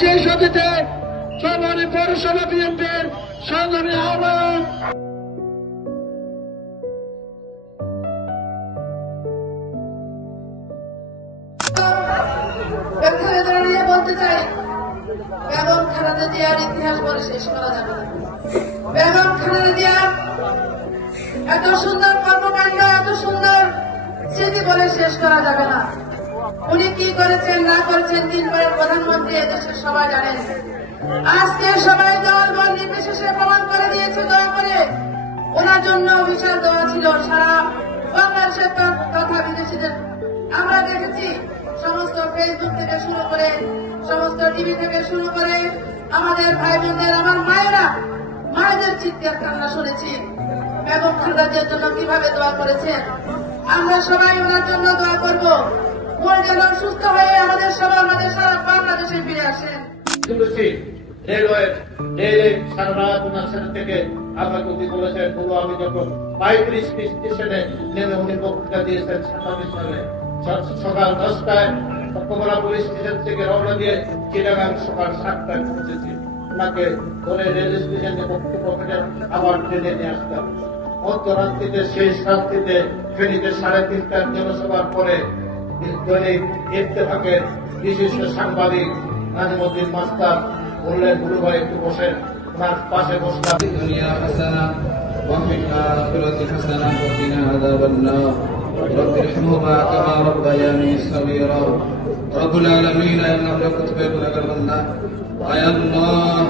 বিশেষ অতিথি চৌবাড়ি পৌরসভা বিএনপির সংগ্রামী আহ্বায়ক বলতে চাই, বেগম খালেদা জিয়ার ইতিহাস বলে শেষ করা যাবে না। বেগম খালেদা জিয়ার এত সুন্দর কর্মকাণ্ড, এত সুন্দর স্মৃতি বলে শেষ করা যাবে না। উনি কি করেছেন না করেছেন, 3 বারের প্রধানমন্ত্রী, এদেশের সবাই জানেন। আজকে সবাই দল বল নির্বিশেষে প্রমাণ করে দিয়েছে দয়া করে। ওনার জন্য বিশাল দোয়া ছিল সারা বাংলাদেশের তথা বিদেশিদের। আমরা দেখেছি সমস্ত ফেসবুক থেকে শুরু করে, সমস্ত টিভি থেকে শুরু করে, আমাদের ভাই বোনদের, আমার মায়েদের চিৎকার কান্না শুনেছি বেগম খালেদা জিয়ার জন্য কিভাবে দোয়া করেছেন। আমরা সবাই ওনার জন্য দোয়া করব, উনি যেন সুস্থ হয়ে আমাদের সবাই, আমাদের সারা বাংলাদেশে ফিরে আসেন। রেলে সারা রাত ওনার সাথে থেকে আমাকে উনি বলেছেন, আমি যখন 35 স্টেশনে নেমে উনি বক্তৃতা দিয়েছেন 27 সালে সকাল 10টায় কমলাপুর স্টেশন থেকে রওনা দিয়ে চিটাগাং সকাল 7টায় পৌঁছেছি। ওনাকে ধরে রেল স্টেশনে বক্তব্য করে আবার ট্রেনে নিয়ে আসতাম। মধ্যরাত্রিতে, শেষ রাত্রিতে ফেনীতে 3:30টার জনসভার পরে দৈনিক ইত্তেফাকের বিশিষ্ট সাংবাদিক নাজিমউদ্দিন মাস্টার বললেন, গুরু ভাই একটু বসেন। ওনার পাশে বসলাম। দুনিয়া হাসানা ওয়া ফিল আখিরাতি হাসানা ওয়া কিনা আযাবান নার রব্বির রহমহুমা কামা রাব্বায়ানি সগীরা রব্বুল আলামিন। আল্লাহ আমরা কুতুবে গুনাহগার বান্দা, আয় আল্লাহ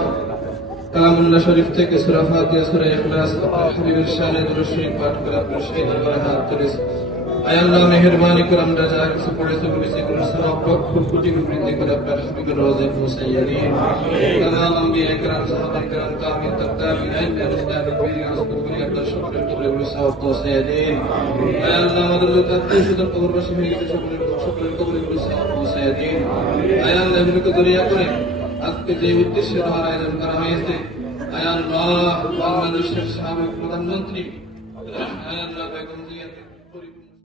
কালামুল্লাহ শরীফ থেকে সূরা ফাতিহা, সূরা ইখলাস, আপনার হাবিবের শানে দুরূদ শরীফ পাঠ করে আপনার সেই দরবারে হাত তুলেছি। আয় আল্লাহ মেহেরবানি করে আমরা যা কিছু পড়েছি বলেছি করে সওয়াব কোটি বৃদ্ধি করে আপনার হাবিবের রওজায় পৌঁছাইয়া দিন। তামাম আম্বিয়া کرام, সাহাবা کرام, তাবিঈন, তাবিঈন, ইসলামের বীর আসকুরি আপনার সকলের কবরে সওয়াব পৌঁছাইয়া দিন। আয় আল্লাহ আমাদের আত্মীয়-স্বজন কবরবাসী হয়ে গেছে সকলের কবরে সওয়াব পৌঁছাইয়া দিন। আয় আল্লাহ এগুলোকে দরিয়া করে আজকে যে উদ্দেশ্যে দোয়ার আয়োজন করা হয়েছে, আয় আল্লাহ বাংলাদেশের সাবেক প্রধানমন্ত্রী